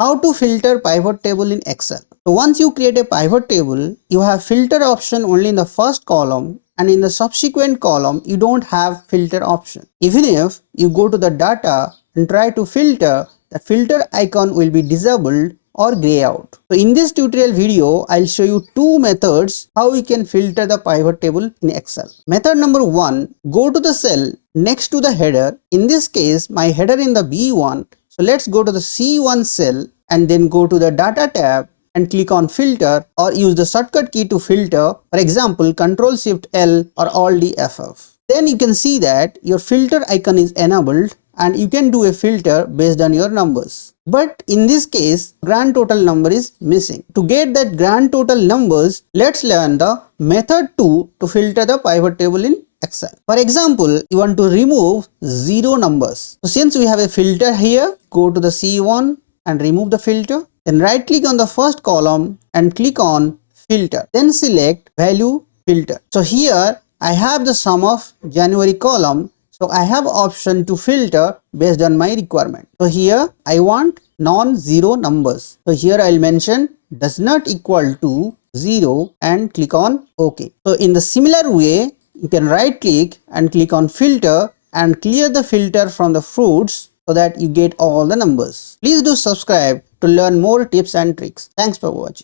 How to filter pivot table in Excel. So once you create a pivot table, you have filter option only in the first column, and in the subsequent column you don't have filter option. Even if you go to the data and try to filter, the filter icon will be disabled or gray out. So in this tutorial video, I'll show you two methods how we can filter the pivot table in Excel. Method number 1, go to the cell next to the header. In this case, my header in the B1. So let's go to the C1 cell and then go to the data tab and click on filter, or use the shortcut key to filter, for example Ctrl Shift L or Alt D F. Then you can see that your filter icon is enabled and you can do a filter based on your numbers. But in this case, grand total number is missing. To get that grand total numbers, let's learn the method 2 to filter the pivot table in Excel. For example, you want to remove 0 numbers. So since we have a filter here, go to the C1 and remove the filter. Then right click on the first column and click on filter. Then select value filter. So here I have the sum of January column. So I have option to filter based on my requirement. So here I want non-zero numbers. So here I'll mention does not equal to 0 and click on OK. So in the similar way, you can right click and click on filter and clear the filter from the fruits so that you get all the numbers. Please do subscribe to learn more tips and tricks. Thanks for watching.